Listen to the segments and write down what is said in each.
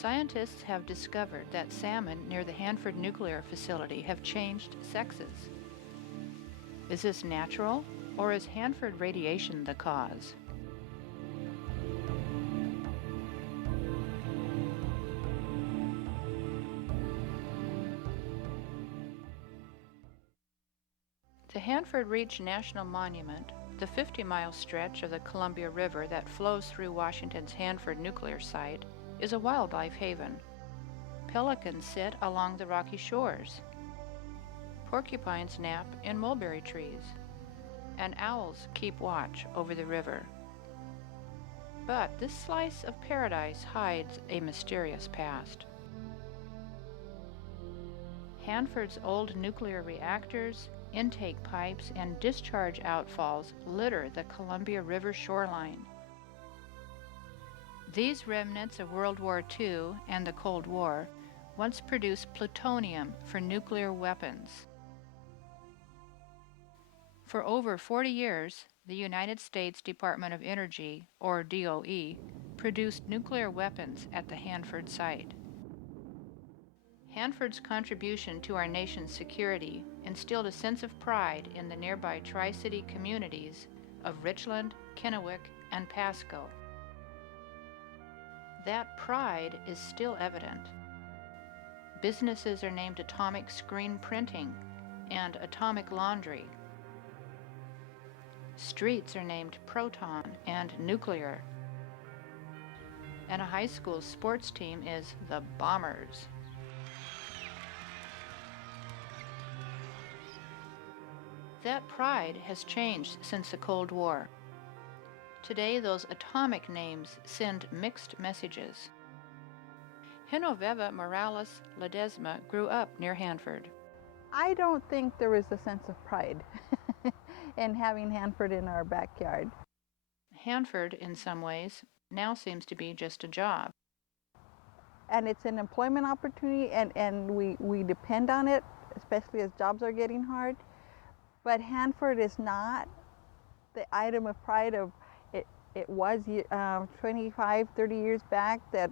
Scientists have discovered that salmon near the Hanford nuclear facility have changed sexes. Is this natural, or is Hanford radiation the cause? The Hanford Reach National Monument, the 50-mile stretch of the Columbia River that flows through Washington's Hanford nuclear site, is a wildlife haven. Pelicans sit along the rocky shores. Porcupines nap in mulberry trees, and owls keep watch over the river. But this slice of paradise hides a mysterious past. Hanford's old nuclear reactors, intake pipes, and discharge outfalls litter the Columbia River shoreline. These remnants of World War II and the Cold War once produced plutonium for nuclear weapons. For over 40 years, the United States Department of Energy, or DOE, produced nuclear weapons at the Hanford site. Hanford's contribution to our nation's security instilled a sense of pride in the nearby Tri-City communities of Richland, Kennewick, and Pasco. That pride is still evident. Businesses are named Atomic Screen Printing and Atomic Laundry. Streets are named Proton and Nuclear. And a high school sports team is the Bombers. That pride has changed since the Cold War. Today, those atomic names send mixed messages. Genoveva Morales Ledesma grew up near Hanford. I don't think there is a sense of pride in having Hanford in our backyard. Hanford, in some ways, now seems to be just a job. And it's an employment opportunity, and we depend on it, especially as jobs are getting hard. But Hanford is not the item of pride of it. It was 25, 30 years back that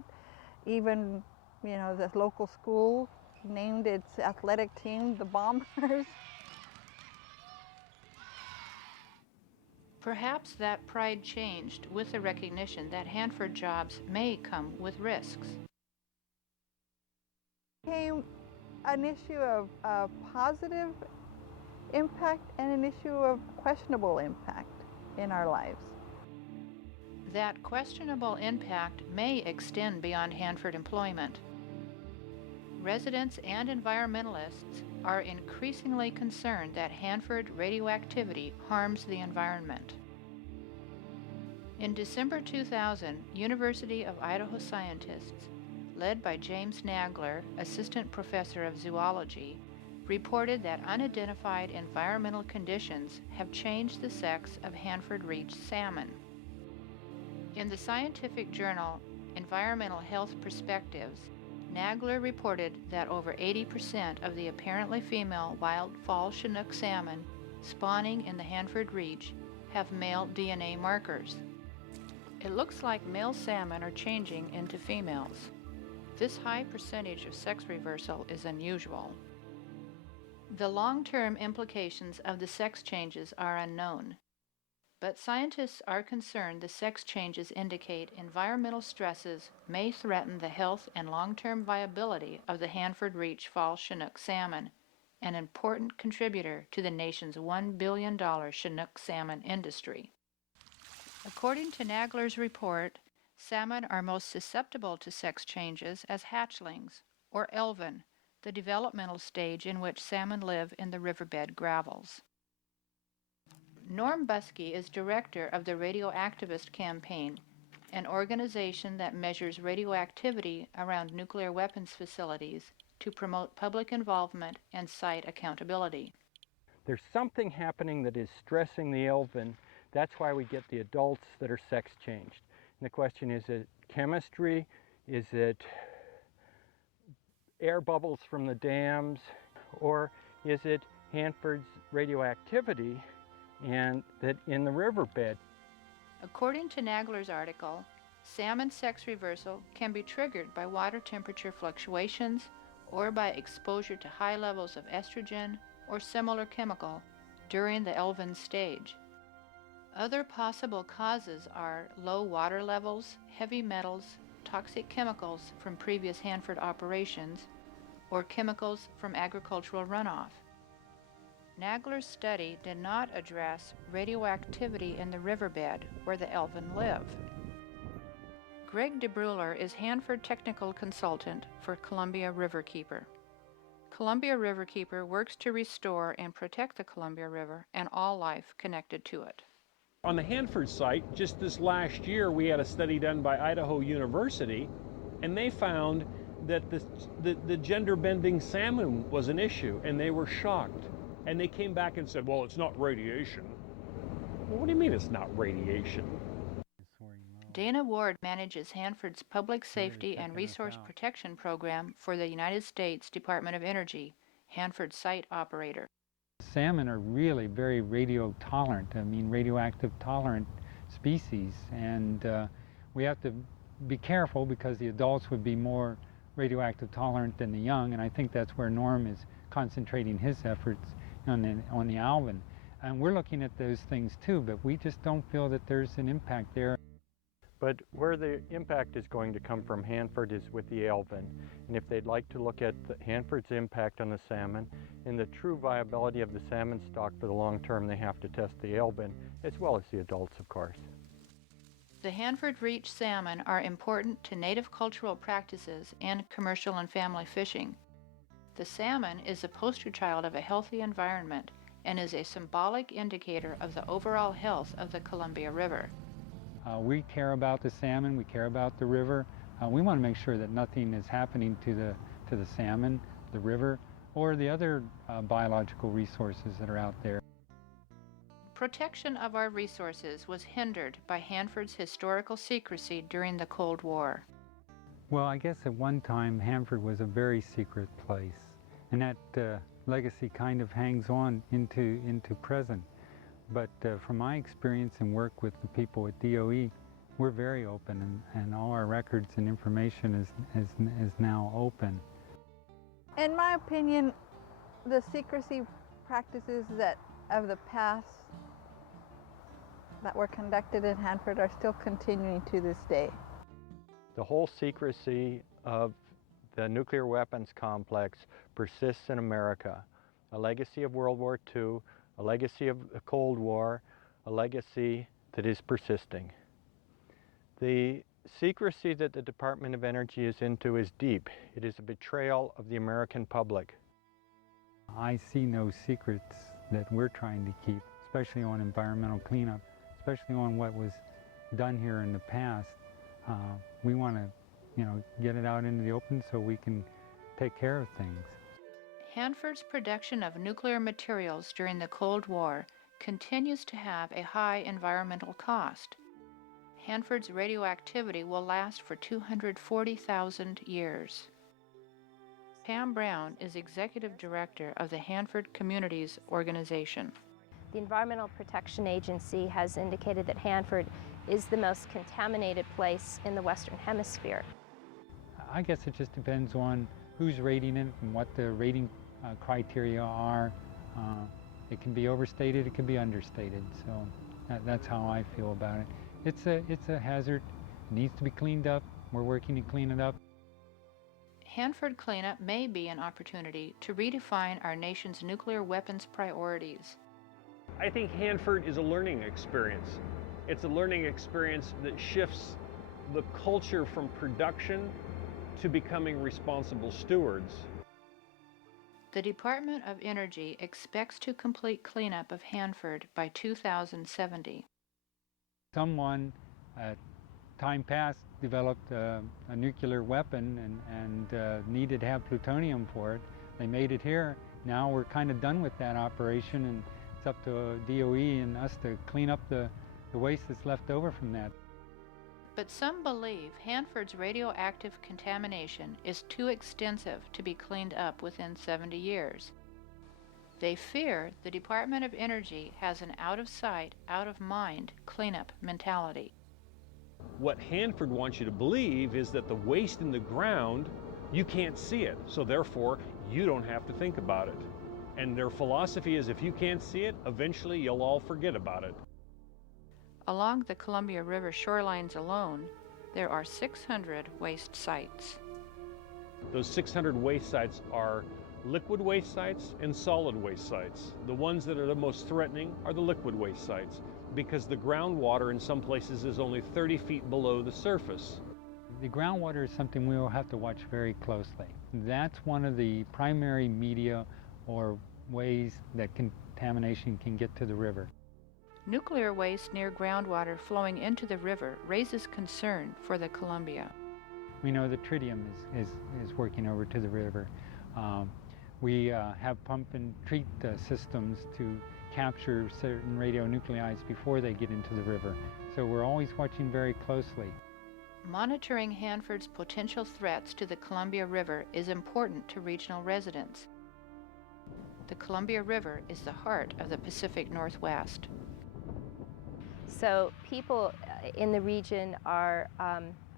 even, the local school named its athletic team the Bombers. Perhaps that pride changed with the recognition that Hanford jobs may come with risks. Came an issue of positive impact and an issue of questionable impact in our lives. That questionable impact may extend beyond Hanford employment. Residents and environmentalists are increasingly concerned that Hanford radioactivity harms the environment. In December 2000, University of Idaho scientists, led by James Nagler, assistant professor of zoology, reported that unidentified environmental conditions have changed the sex of Hanford Reach salmon. In the scientific journal Environmental Health Perspectives, Nagler reported that over 80% of the apparently female wild fall chinook salmon spawning in the Hanford Reach have male DNA markers. It looks like male salmon are changing into females. This high percentage of sex reversal is unusual. The long-term implications of the sex changes are unknown, but scientists are concerned the sex changes indicate environmental stresses may threaten the health and long-term viability of the Hanford Reach fall chinook salmon, an important contributor to the nation's $1 billion chinook salmon industry. According to Nagler's report, salmon are most susceptible to sex changes as hatchlings, or elven, the developmental stage in which salmon live in the riverbed gravels. Norm Buske is director of the Radioactivist Campaign, an organization that measures radioactivity around nuclear weapons facilities to promote public involvement and site accountability. There's something happening that is stressing the elven. That's why we get the adults that are sex changed. And the question is it chemistry? Is it air bubbles from the dams? Or is it Hanford's radioactivity and that in the riverbed? According to Nagler's article, Salmon sex reversal can be triggered by water temperature fluctuations or by exposure to high levels of estrogen or similar chemical during the elvin stage. Other possible causes are low water levels, heavy metals, toxic chemicals from previous Hanford operations, or chemicals from agricultural runoff. Nagler's study did not address radioactivity in the riverbed where the elvin live. Greg DeBruler is Hanford Technical Consultant for Columbia Riverkeeper. Columbia Riverkeeper works to restore and protect the Columbia River and all life connected to it. On the Hanford site, just this last year, we had a study done by Idaho University, and they found that the gender-bending salmon was an issue, and they were shocked. And they came back and said, well, it's not radiation. Well, what do you mean it's not radiation? Dana Ward manages Hanford's Public Safety and Resource Protection Program for the United States Department of Energy, Hanford Site Operator. Salmon are really very radioactive tolerant species, and we have to be careful because the adults would be more radioactive tolerant than the young, and I think that's where Norm is concentrating his efforts on the alvin. And we're looking at those things too, but we just don't feel that there's an impact there. But where the impact is going to come from Hanford is with the elvin. And if they'd like to look at Hanford's impact on the salmon and the true viability of the salmon stock for the long term, they have to test the elvin as well as the adults, of course. The Hanford Reach salmon are important to native cultural practices and commercial and family fishing. The salmon is a poster child of a healthy environment and is a symbolic indicator of the overall health of the Columbia River. We care about the salmon, we care about the river. We want to make sure that nothing is happening to the salmon, the river, or the other biological resources that are out there. Protection of our resources was hindered by Hanford's historical secrecy during the Cold War. Well, I guess at one time Hanford was a very secret place, and that legacy kind of hangs on into present. But from my experience and work with the people at DOE, we're very open, and all our records and information is now open. In my opinion, the secrecy practices that of the past that were conducted in Hanford are still continuing to this day. The whole secrecy of the nuclear weapons complex persists in America, a legacy of World War II, a legacy of the Cold War, a legacy that is persisting. The secrecy that the Department of Energy is into is deep. It is a betrayal of the American public. I see no secrets that we're trying to keep, especially on environmental cleanup, especially on what was done here in the past. We want to, get it out into the open so we can take care of things. Hanford's production of nuclear materials during the Cold War continues to have a high environmental cost. Hanford's radioactivity will last for 240,000 years. Pam Brown is Executive Director of the Hanford Communities Organization. The Environmental Protection Agency has indicated that Hanford is the most contaminated place in the Western Hemisphere. I guess it just depends on who's rating it and what the rating criteria are. It can be overstated, it can be understated, so that's how I feel about it. It's a hazard. It needs to be cleaned up. We're working to clean it up. Hanford cleanup may be an opportunity to redefine our nation's nuclear weapons priorities. I think Hanford is a learning experience. It's a learning experience that shifts the culture from production to becoming responsible stewards. The Department of Energy expects to complete cleanup of Hanford by 2070. Someone at time past developed a nuclear weapon and needed to have plutonium for it. They made it here. Now we're kind of done with that operation, and it's up to DOE and us to clean up the waste that's left over from that. But some believe Hanford's radioactive contamination is too extensive to be cleaned up within 70 years. They fear the Department of Energy has an out-of-sight, out-of-mind cleanup mentality. What Hanford wants you to believe is that the waste in the ground, you can't see it, so therefore you don't have to think about it. And their philosophy is if you can't see it, eventually you'll all forget about it. Along the Columbia River shorelines alone, there are 600 waste sites. Those 600 waste sites are liquid waste sites and solid waste sites. The ones that are the most threatening are the liquid waste sites, because the groundwater in some places is only 30 feet below the surface. The groundwater is something we will have to watch very closely. That's one of the primary media or ways that contamination can get to the river. Nuclear waste near groundwater flowing into the river raises concern for the Columbia. We know the tritium is working over to the river. We have pump and treat systems to capture certain radionuclides before they get into the river. So we're always watching very closely. Monitoring Hanford's potential threats to the Columbia River is important to regional residents. The Columbia River is the heart of the Pacific Northwest. So people in the region are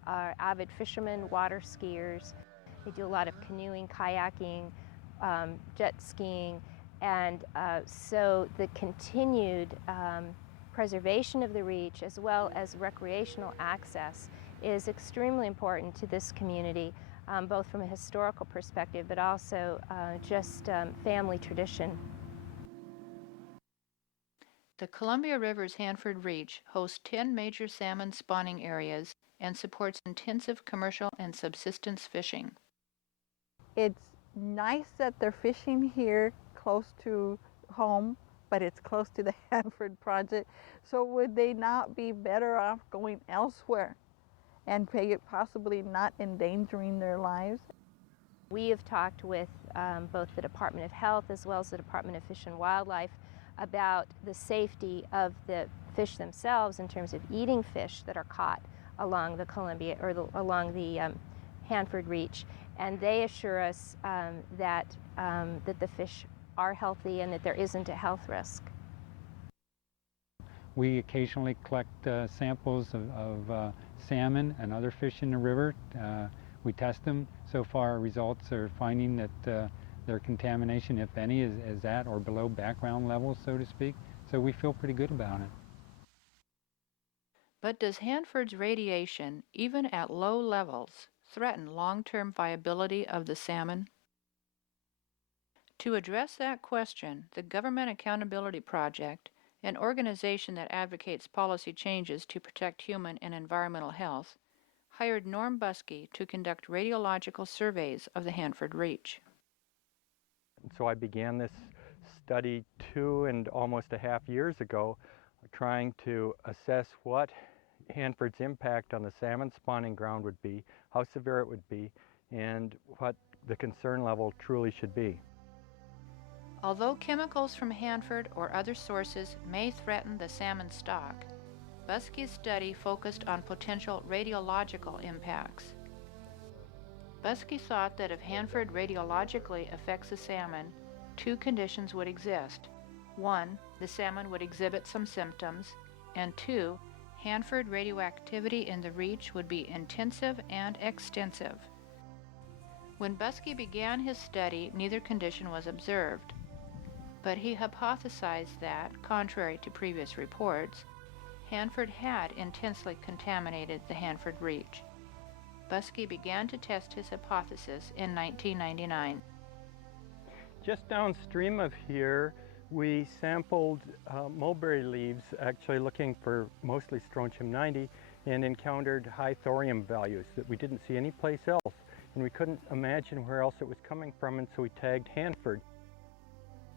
avid fishermen, water skiers. They do a lot of canoeing, kayaking, jet skiing, and so the continued preservation of the reach as well as recreational access is extremely important to this community, both from a historical perspective but also just family tradition. The Columbia River's Hanford Reach hosts 10 major salmon spawning areas and supports intensive commercial and subsistence fishing. It's nice that they're fishing here close to home, but it's close to the Hanford project. So would they not be better off going elsewhere and possibly not endangering their lives? We have talked with both the Department of Health as well as the Department of Fish and Wildlife about the safety of the fish themselves in terms of eating fish that are caught along the Columbia or along the Hanford Reach, and they assure us that the fish are healthy and that there isn't a health risk. We occasionally collect samples of salmon and other fish in the river. We test them. So far, our results are finding that their contamination, if any, is at or below background levels, so to speak. So we feel pretty good about it. But does Hanford's radiation, even at low levels, threaten long-term viability of the salmon? To address that question, the Government Accountability Project, an organization that advocates policy changes to protect human and environmental health, hired Norm Buske to conduct radiological surveys of the Hanford Reach. So I began this study 2.5 years ago, trying to assess what Hanford's impact on the salmon spawning ground would be, how severe it would be, and what the concern level truly should be. Although chemicals from Hanford or other sources may threaten the salmon stock, Buske's study focused on potential radiological impacts. Buske thought that if Hanford radiologically affects the salmon, two conditions would exist. One, the salmon would exhibit some symptoms, and two, Hanford radioactivity in the reach would be intensive and extensive. When Buske began his study, neither condition was observed, but he hypothesized that, contrary to previous reports, Hanford had intensely contaminated the Hanford Reach. Buske began to test his hypothesis in 1999. Just downstream of here, we sampled mulberry leaves, actually looking for mostly strontium-90, and encountered high thorium values that we didn't see anyplace else. And we couldn't imagine where else it was coming from, and so we tagged Hanford.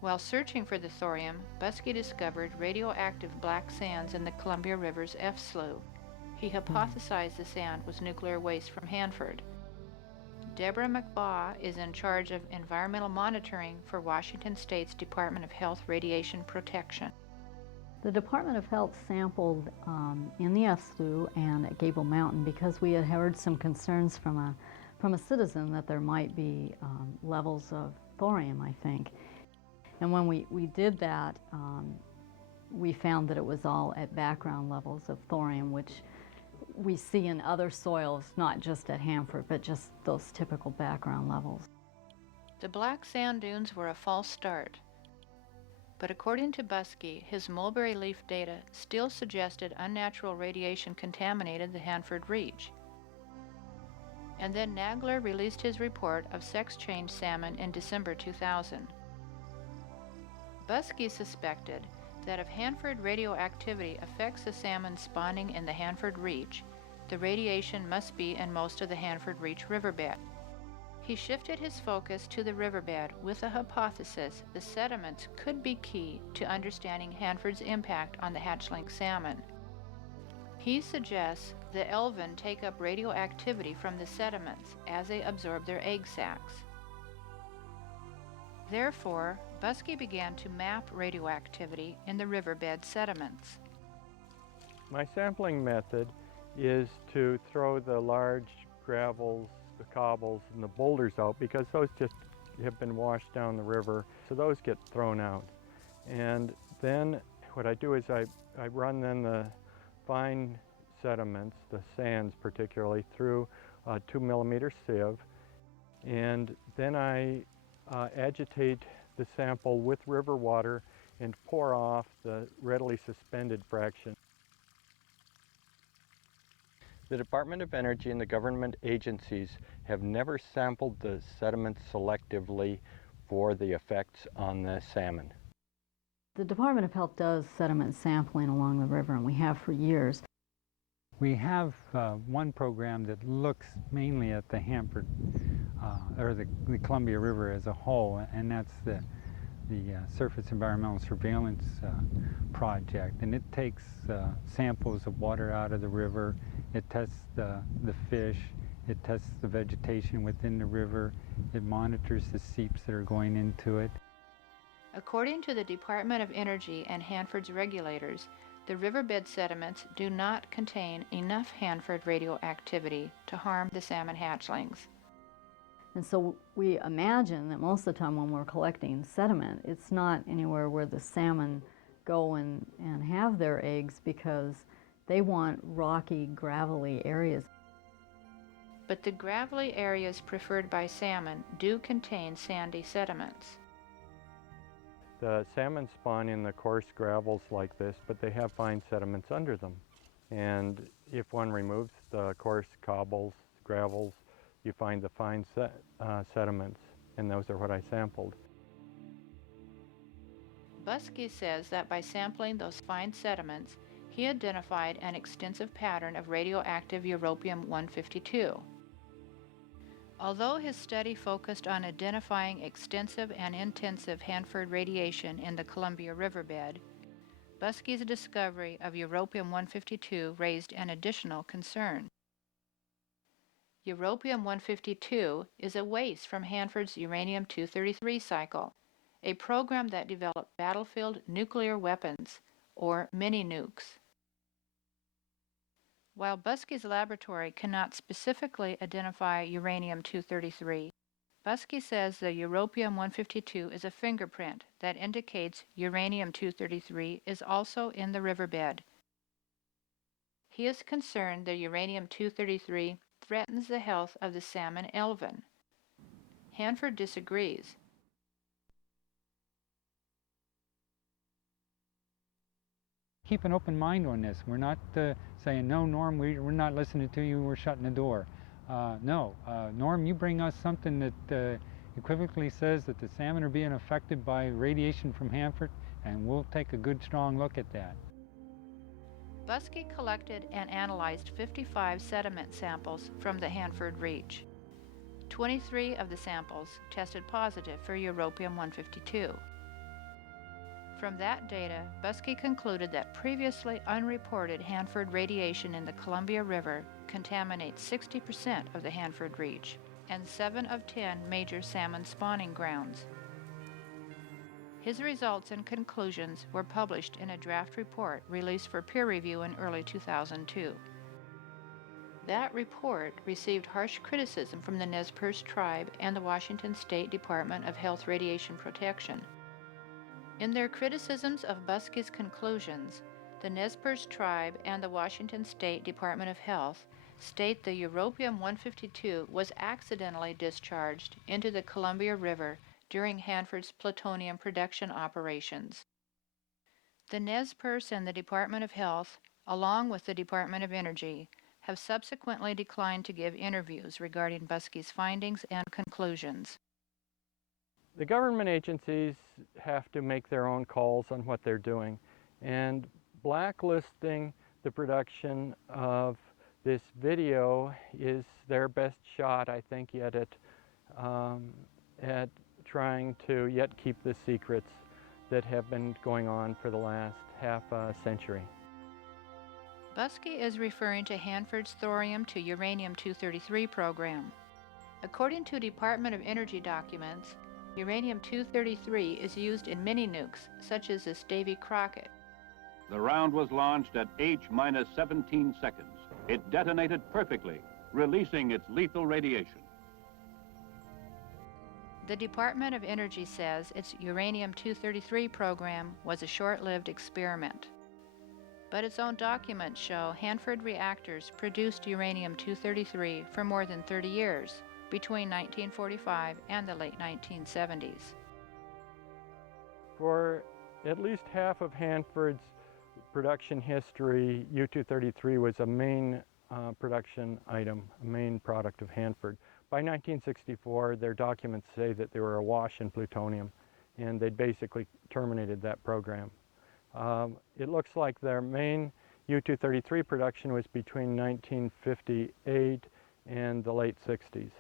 While searching for the thorium, Buske discovered radioactive black sands in the Columbia River's F Slough. He hypothesized the sand was nuclear waste from Hanford. Deborah McBaugh is in charge of environmental monitoring for Washington State's Department of Health Radiation Protection. The Department of Health sampled in the F Slough and at Gable Mountain because we had heard some concerns from a citizen that there might be levels of thorium, I think. And when we did that, we found that it was all at background levels of thorium, which we see in other soils, not just at Hanford, but just those typical background levels. The black sand dunes were a false start. But according to Buske, his mulberry leaf data still suggested unnatural radiation contaminated the Hanford Reach. And then Nagler released his report of sex-changed salmon in December 2000. Buske suspected that if Hanford radioactivity affects the salmon spawning in the Hanford Reach, the radiation must be in most of the Hanford Reach riverbed. He shifted his focus to the riverbed with the hypothesis the sediments could be key to understanding Hanford's impact on the hatchling salmon. He suggests the elven take up radioactivity from the sediments as they absorb their egg sacs. Therefore, Buske began to map radioactivity in the riverbed sediments. My sampling method is to throw the large gravels, the cobbles, and the boulders out because those just have been washed down the river, so those get thrown out. And then what I do is I run then the fine sediments, the sands particularly, through a 2mm sieve, and then I agitate the sample with river water and pour off the readily suspended fraction. The Department of Energy and the government agencies have never sampled the sediments selectively for the effects on the salmon. The Department of Health does sediment sampling along the river, and we have for years. We have one program that looks mainly at the Hanford, or the Columbia River as a whole, and that's the Surface Environmental Surveillance Project. And it takes samples of water out of the river, it tests the fish, it tests the vegetation within the river, it monitors the seeps that are going into it. According to the Department of Energy and Hanford's regulators, the riverbed sediments do not contain enough Hanford radioactivity to harm the salmon hatchlings. And so we imagine that most of the time when we're collecting sediment, it's not anywhere where the salmon go and have their eggs because they want rocky, gravelly areas. But the gravelly areas preferred by salmon do contain sandy sediments. The salmon spawn in the coarse gravels like this, but they have fine sediments under them. And if one removes the coarse cobbles, gravels, you find the fine sediments, and those are what I sampled. Buske says that by sampling those fine sediments, he identified an extensive pattern of radioactive europium-152. Although his study focused on identifying extensive and intensive Hanford radiation in the Columbia riverbed, Buske's discovery of europium-152 raised an additional concern. Europium-152 is a waste from Hanford's uranium-233 cycle, a program that developed battlefield nuclear weapons, or mini-nukes. While Buske's laboratory cannot specifically identify uranium-233, Buske says the europium-152 is a fingerprint that indicates uranium-233 is also in the riverbed. He is concerned the uranium-233 threatens the health of the salmon elven. Hanford disagrees. Keep an open mind on this. We're not saying, no, Norm, we're not listening to you, we're shutting the door. No, Norm, you bring us something that equivocally says that the salmon are being affected by radiation from Hanford, and we'll take a good, strong look at that. Buske collected and analyzed 55 sediment samples from the Hanford Reach. 23 of the samples tested positive for europium-152. From that data, Buske concluded that previously unreported Hanford radiation in the Columbia River contaminates 60% of the Hanford Reach and 7 of 10 major salmon spawning grounds. His results and conclusions were published in a draft report released for peer review in early 2002. That report received harsh criticism from the Nez Perce tribe and the Washington State Department of Health Radiation Protection. In their criticisms of Buske's conclusions, The Nez Perce tribe and the Washington State Department of Health state the europium-152 was accidentally discharged into the Columbia River during Hanford's plutonium production operations. The Nez Perce and the Department of Health, along with the Department of Energy, have subsequently declined to give interviews regarding Buske's findings and conclusions. The government agencies have to make their own calls on what they're doing, and blacklisting the production of this video is their best shot, I think, yet at trying to yet keep the secrets that have been going on for the last half a century. Buske is referring to Hanford's thorium to uranium-233 program. According to Department of Energy documents, uranium-233 is used in mini-nukes, such as this Davy Crockett. The round was launched at H-minus 17 seconds. It detonated perfectly, releasing its lethal radiation. The Department of Energy says its uranium-233 program was a short-lived experiment. But its own documents show Hanford reactors produced uranium-233 for more than 30 years, between 1945 and the late 1970s. For at least half of Hanford's production history, U-233 was a main production item, a main product of Hanford. By 1964, their documents say that they were awash in plutonium, and they'd basically terminated that program. It looks like their main U-233 production was between 1958 and the late 60s.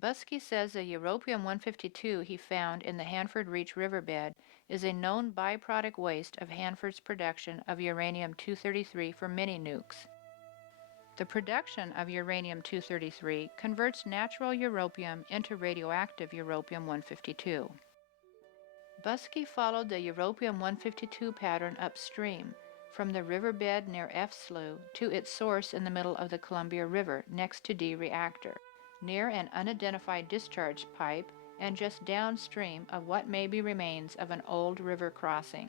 Buske says the europium-152 he found in the Hanford Reach riverbed is a known byproduct waste of Hanford's production of uranium-233 for mini-nukes. The production of uranium-233 converts natural europium into radioactive europium-152. Buske followed the europium-152 pattern upstream from the riverbed near F Slough to its source in the middle of the Columbia River next to D reactor, near an unidentified discharge pipe and just downstream of what may be remains of an old river crossing.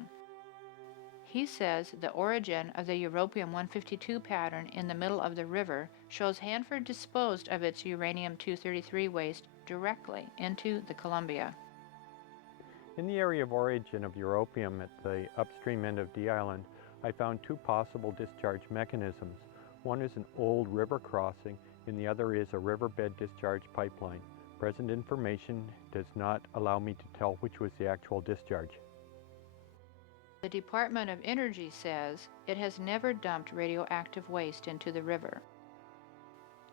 He says the origin of the europium-152 pattern in the middle of the river shows Hanford disposed of its uranium-233 waste directly into the Columbia. In the area of origin of europium at the upstream end of D Island, I found two possible discharge mechanisms. One is an old river crossing, and the other is a riverbed discharge pipeline. Present information does not allow me to tell which was the actual discharge. The Department of Energy says it has never dumped radioactive waste into the river.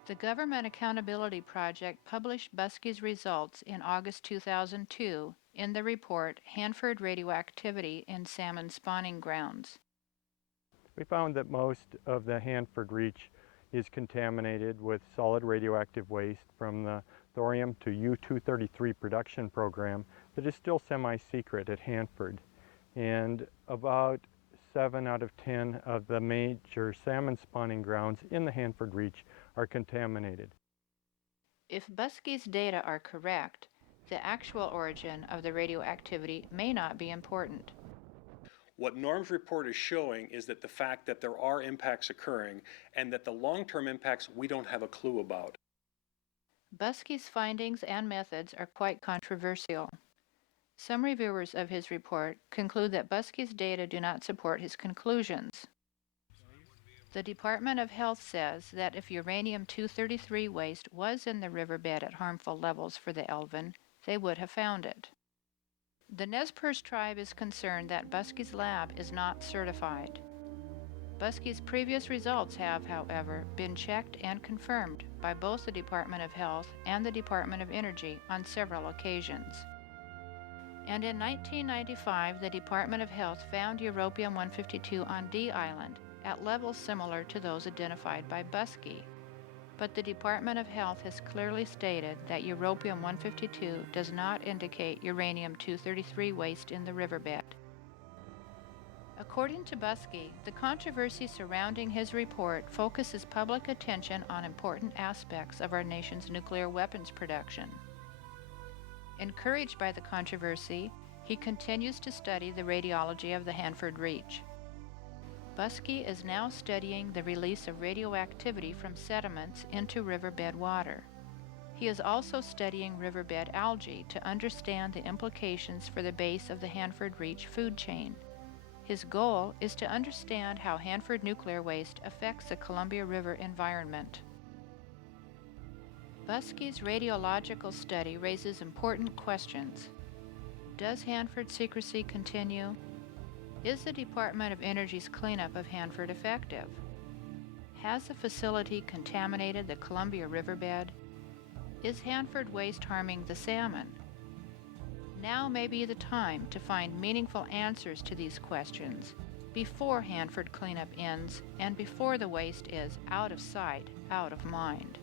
The Government Accountability Project published Buske's results in August 2002 in the report Hanford Radioactivity in Salmon Spawning Grounds. We found that most of the Hanford Reach is contaminated with solid radioactive waste from the thorium to U-233 production program that is still semi-secret at Hanford. And about 7 out of 10 of the major salmon spawning grounds in the Hanford Reach are contaminated. If Buske's data are correct, the actual origin of the radioactivity may not be important. What Norm's report is showing is that the fact that there are impacts occurring and that the long-term impacts we don't have a clue about. Buske's findings and methods are quite controversial. Some reviewers of his report conclude that Buske's data do not support his conclusions. The Department of Health says that if uranium-233 waste was in the riverbed at harmful levels for the Elven, they would have found it. The Nez Perce tribe is concerned that Buske's lab is not certified. Buske's previous results have, however, been checked and confirmed by both the Department of Health and the Department of Energy on several occasions. And in 1995, the Department of Health found europium-152 on D Island at levels similar to those identified by Buske. But the Department of Health has clearly stated that europium-152 does not indicate uranium-233 waste in the riverbed. According to Buske, the controversy surrounding his report focuses public attention on important aspects of our nation's nuclear weapons production. Encouraged by the controversy, he continues to study the radiology of the Hanford Reach. Buske is now studying the release of radioactivity from sediments into riverbed water. He is also studying riverbed algae to understand the implications for the base of the Hanford Reach food chain. His goal is to understand how Hanford nuclear waste affects the Columbia River environment. Buske's radiological study raises important questions. Does Hanford secrecy continue? Is the Department of Energy's cleanup of Hanford effective? Has the facility contaminated the Columbia riverbed? Is Hanford waste harming the salmon? Now may be the time to find meaningful answers to these questions before Hanford cleanup ends and before the waste is out of sight, out of mind.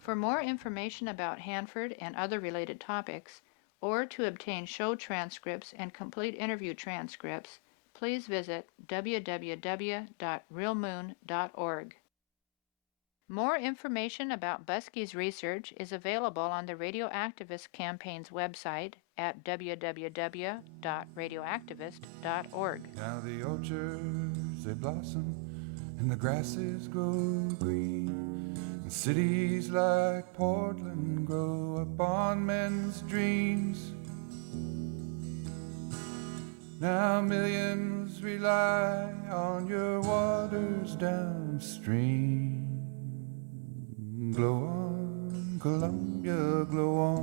For more information about Hanford and other related topics, or to obtain show transcripts and complete interview transcripts, please visit www.realmoon.org. More information about Buske's research is available on the Radioactivist Campaign's website at www.radioactivist.org. Now the orchards, they blossom, and the grasses grow green, and cities like Portland grow up on men's dreams. Now millions rely on your waters downstream. Glow on, Columbia, glow on.